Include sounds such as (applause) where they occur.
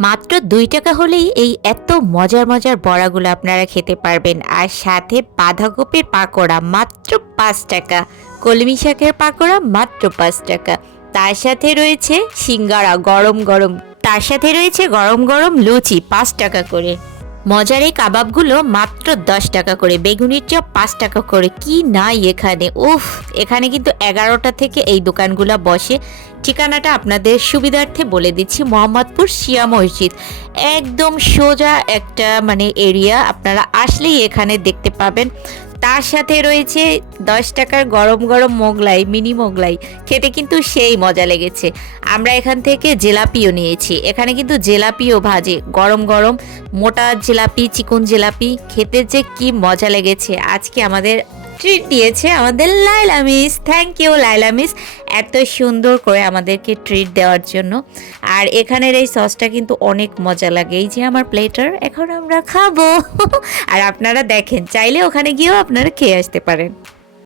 মাত্র দুই টাকা হলেই এই এত মজার মজার বড়াগুলো আপনারা খেতে পারবেন। আর সাথে বাঁধাকপির পাকোড়া মাত্র পাঁচ টাকা। কলমি শাকের পাকোড়া মাত্র পাঁচ টাকা। তার সাথে রয়েছে সিঙ্গারা গরম গরম। তার সাথে রয়েছে গরম গরম লুচি, পাঁচ টাকা করে। মজার এই কাবাবগুলো মাত্র দশ টাকা করে, বেগুনির চপ পাঁচ টাকা করে। কি নাই এখানে? উফ, এখানে কিন্তু এগারোটা থেকে এই দোকানগুলো বসে। ঠিকানাটা আপনাদের সুবিধার্থে বলে দিচ্ছি, মোহাম্মদপুর শিয়া মসজিদ। একদম সোজা একটা মানে এরিয়া আপনারা আসলেই এখানে দেখতে পাবেন। তার সাথে রয়েছে দশ টাকার গরম গরম মোগলাই, মিনি মোগলাই। খেতে কিন্তু সেই মজা লেগেছে। আমরা এখান থেকে জেলাপিও নিয়েছি। এখানে কিন্তু জেলাপিও ভাজে। গরম গরম মোটা জেলাপি, চিকন জেলাপি। খেতে যে কি মজা লেগেছে। আজকে আমাদের ট্রিট দিয়েছে আমাদের Laila miss. Thank you Laila miss. এত সুন্দর করে আমাদেরকে ট্রিট দেওয়ার জন্য। আর এখানের এই সসটা কিন্তু অনেক মজা লাগে। এই যে আমার প্লেটার এখন আমরা খাব। (laughs) আর আপনারা দেখেন, চাইলে ওখানে গিয়েও আপনারা খেয়ে আসতে পারেন।